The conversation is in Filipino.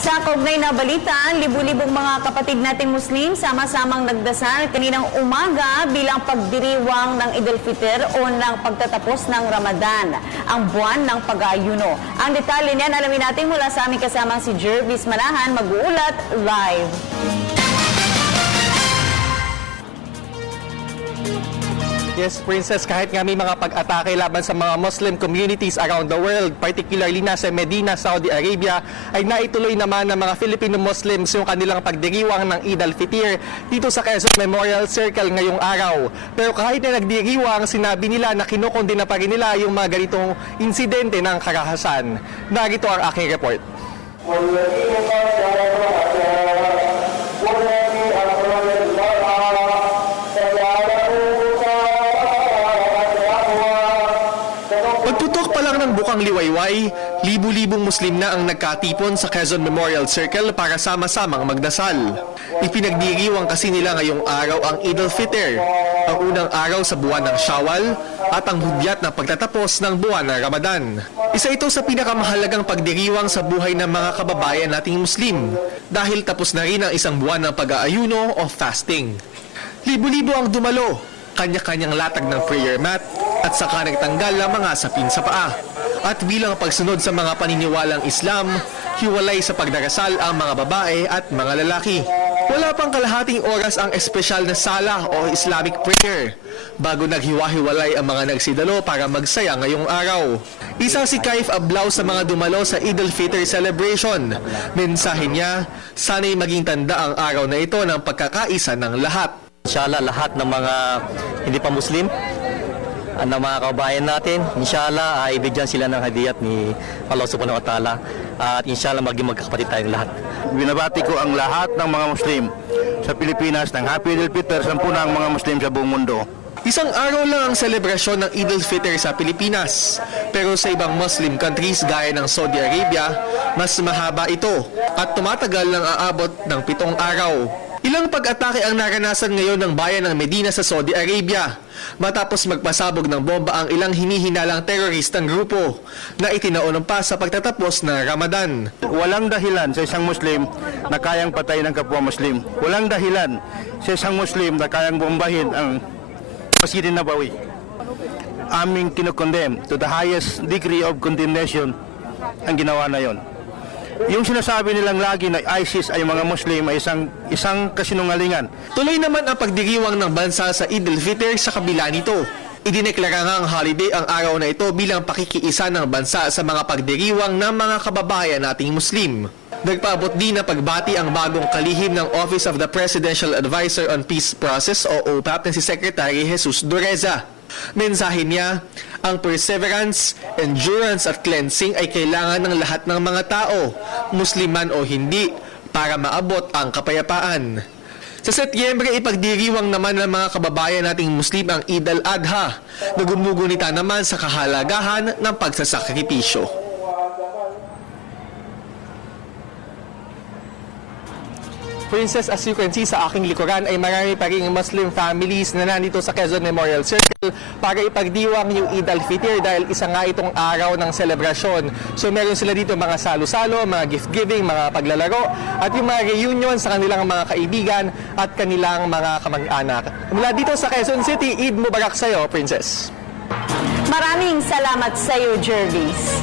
Sa kaugnay na balita, libu-libong mga kapatid nating Muslim sama-samang nagdasal kaninang umaga bilang pagdiriwang ng Eid al-Fitr o ng pagtatapos ng Ramadan, ang buwan ng pag-aayuno. Ang detalye niyan alamin natin mula sa aming kasamang si Jervis Manahan, mag-uulat live. Yes, Princess, kahit nga may mga pag-atake laban sa mga Muslim communities around the world, particularly na sa Medina, Saudi Arabia, ay naituloy naman ng mga Filipino Muslims yung kanilang pagdiriwang ng Eid al-Fitr dito sa Quezon Memorial Circle ngayong araw. Pero kahit na nagdiriwang, sinabi nila na kinukondena pa rin nila yung mga ganitong insidente ng karahasan. Narito ang aking report. Pagtutok pa lang ng bukang liwayway, libu-libong Muslim na ang nagkatipon sa Quezon Memorial Circle para sama-samang magdasal. Ipinagdiriwang kasi nila ngayong araw ang Eid al-Fitr, ang unang araw sa buwan ng Shawwal at ang hudyat na pagtatapos ng buwan ng Ramadan. Isa ito sa pinakamahalagang pagdiriwang sa buhay ng mga kababayan nating Muslim dahil tapos na rin ang isang buwan ng pag-aayuno o fasting. Libu-libo ang dumalo, kanya-kanyang latag ng prayer mat at saka nagtanggal ang mga sapin sa paa. At bilang pagsunod sa mga paniniwalang Islam, hiwalay sa pagdarasal ang mga babae at mga lalaki. Wala pang kalahating oras ang espesyal na sala o Islamic prayer bago naghiwa-hiwalay ang mga nagsidalo para magsaya ngayong araw. Isa si Kaif Ablaw sa mga dumalo sa Eid al-Fitr celebration. Mensahe niya, sana'y maging tanda ang araw na ito ng pagkakaisa ng lahat. Inshallah, lahat ng mga hindi pa Muslim, ng mga kababayan natin, inshallah, ibigyan sila ng hadiyat ni Allah subhanahu wa ta'ala. At inshallah, maging magkakapatid tayong lahat. Binabati ko ang lahat ng mga Muslim sa Pilipinas ng Happy Eid al-Fitr sa punang mga Muslim sa buong mundo. Isang araw lang ang selebrasyon ng Eid al-Fitr sa Pilipinas. Pero sa ibang Muslim countries gaya ng Saudi Arabia, mas mahaba ito at tumatagal ng aabot ng 7 araw. Ilang pag-atake ang naranasan ngayon ng bayan ng Medina sa Saudi Arabia matapos magpasabog ng bomba ang ilang hinihinalang teroristang grupo na itinaon pa sa pagtatapos ng Ramadan. Walang dahilan sa isang Muslim na kayang patayin ang kapwa Muslim. Walang dahilan sa isang Muslim na kayang bombahin ang Masjid Nabawi. Aming kinukondem to the highest degree of condemnation ang ginawa na yon. Yung sinasabi nilang lagi na ISIS ay mga Muslim ay isang kasinungalingan. Tuloy naman ang pagdiriwang ng bansa sa Eid al-Fitr sa kabila nito. Idineklara nga ang holiday ang araw na ito bilang pakikiisa ng bansa sa mga pagdiriwang ng mga kababayan nating Muslim. Nagpaabot din na pagbati ang bagong kalihim ng Office of the Presidential Advisor on Peace Process o OPAP na si Secretary Jesus Dureza. Mensahe niya, ang perseverance, endurance at cleansing ay kailangan ng lahat ng mga tao, Musliman o hindi, para maabot ang kapayapaan. Sa Setyembre, ipagdiriwang naman ng mga kababayan nating Muslim ang Eid al-Adha, na gumugunita naman sa kahalagahan ng pagsasakripisyo. Princess, as you can see sa aking likuran ay marami pa ring Muslim families na nandito sa Quezon Memorial Circle para ipagdiwang yung Eid al-Fitr dahil isa nga itong araw ng selebrasyon. So meron sila dito mga salo-salo, mga gift-giving, mga paglalaro at yung mga reunion sa kanilang mga kaibigan at kanilang mga kamag-anak. Mula dito sa Quezon City, Eid Mubarak sa'yo, Princess. Maraming salamat sa iyo, Jervis.